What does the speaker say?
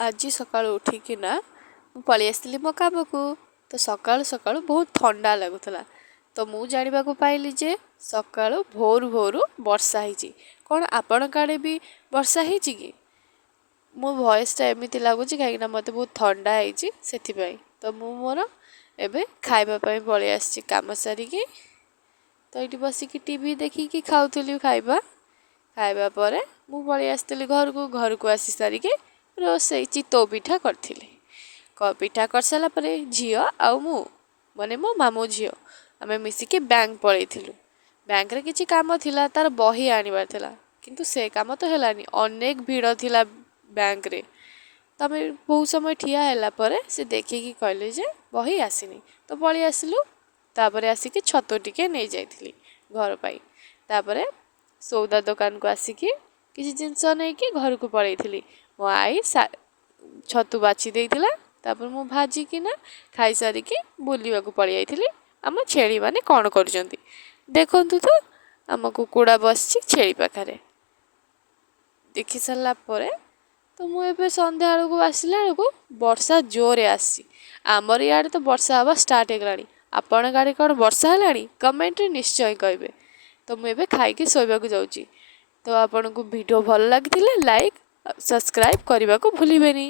ଆଜି ସକାଳୁ ଉଠିକିନା ମୁଁ ପଳେଇ ଆସିଥିଲି ମୋ କାମକୁ। ତ ସକାଳୁ ସକାଳୁ ବହୁତ ଥଣ୍ଡା ଲାଗୁଥିଲା। ତ ମୁଁ ଜାଣିବାକୁ ପାଇଲି ଯେ ସକାଳୁ ଭୋରୁ ଭୋରୁ ବର୍ଷା ହେଇଛି। କ'ଣ ଆପଣଙ୍କ ଆଡ଼େ ବି ବର୍ଷା ହେଇଛି କି? ମୋ ଭଏସ୍ଟା ଏମିତି ଲାଗୁଛି କାହିଁକିନା ମୋତେ ବହୁତ ଥଣ୍ଡା ହେଇଛି ସେଥିପାଇଁ। ତ ମୁଁ ମୋର ଏବେ ଖାଇବା ପାଇଁ ପଳେଇ ଆସିଛି କାମ ସାରିକି। ତ ଏଇଠି ବସିକି ଟିଭି ଦେଖିକି ଖାଉଥିଲି ଖାଇବା ପରେ ମୁଁ ପଳେଇ ଆସିଥିଲି ଘରକୁ ଆସି ସାରିକି ରୋଷେଇ ଚିତଉ ପିଠା କରିଥିଲି। ପିଠା କରିସାରିଲା ପରେ ଝିଅ ଆଉ ମୁଁ ମାନେ ମୋ ମାମୁଁ ଝିଅ ଆମେ ମିଶିକି ବ୍ୟାଙ୍କ ପଳେଇଥିଲୁ। ବ୍ୟାଙ୍କରେ କିଛି କାମ ଥିଲା, ତାର ବହି ଆଣିବାର ଥିଲା, କିନ୍ତୁ ସେ କାମ ତ ହେଲାନି। ଅନେକ ଭିଡ଼ ଥିଲା ବ୍ୟାଙ୍କରେ। ତ ଆମେ ବହୁତ ସମୟ ଠିଆ ହେଲା ପରେ ସେ ଦେଖିକି କହିଲେ ଯେ ବହି ଆସିନି। ତ ପଳେଇ ଆସିଲୁ। ତାପରେ ଆସିକି ଛତୁ ଟିକେ ନେଇଯାଇଥିଲି ଘର ପାଇଁ। ତାପରେ ସଉଦା ଦୋକାନକୁ ଆସିକି କିଛି ଜିନିଷ ନେଇକି ଘରକୁ ପଳେଇଥିଲି। ମୋ ଆଈ ଛତୁ ବାଛି ଦେଇଥିଲା। ତାପରେ ମୁଁ ଭାଜିକିନା ଖାଇସାରିକି ବୁଲିବାକୁ ପଳେଇ ଯାଇଥିଲି। ଆମ ଛେଳିମାନେ କ'ଣ କରୁଛନ୍ତି ଦେଖନ୍ତୁ ତ। ଆମ କୁକୁଡ଼ା ବସିଛି ଛେଳି ପାଖରେ। ଦେଖି ସାରିଲା ପରେ ତ ମୁଁ ଏବେ ସନ୍ଧ୍ୟା ବେଳକୁ ଆସିଲା ବେଳକୁ ବର୍ଷା ଜୋରରେ ଆସିଛି। ଆମର ଇଆଡ଼େ ତ ବର୍ଷା ହେବା ଷ୍ଟାର୍ଟ ହେଇଗଲାଣି। ଆପଣଙ୍କ ଆଡ଼େ କ'ଣ ବର୍ଷା ହେଲାଣି? କମେଣ୍ଟରେ ନିଶ୍ଚୟ କହିବେ। ତ ମୁଁ ଏବେ ଖାଇକି ଶୋଇବାକୁ ଯାଉଛି। ତ ଆପଣଙ୍କୁ ଭିଡ଼ିଓ ଭଲ ଲାଗିଥିଲେ ଲାଇକ୍ ସବସ୍କ୍ରାଇବ୍ କରିବାକୁ ଭୁଲିବେନି।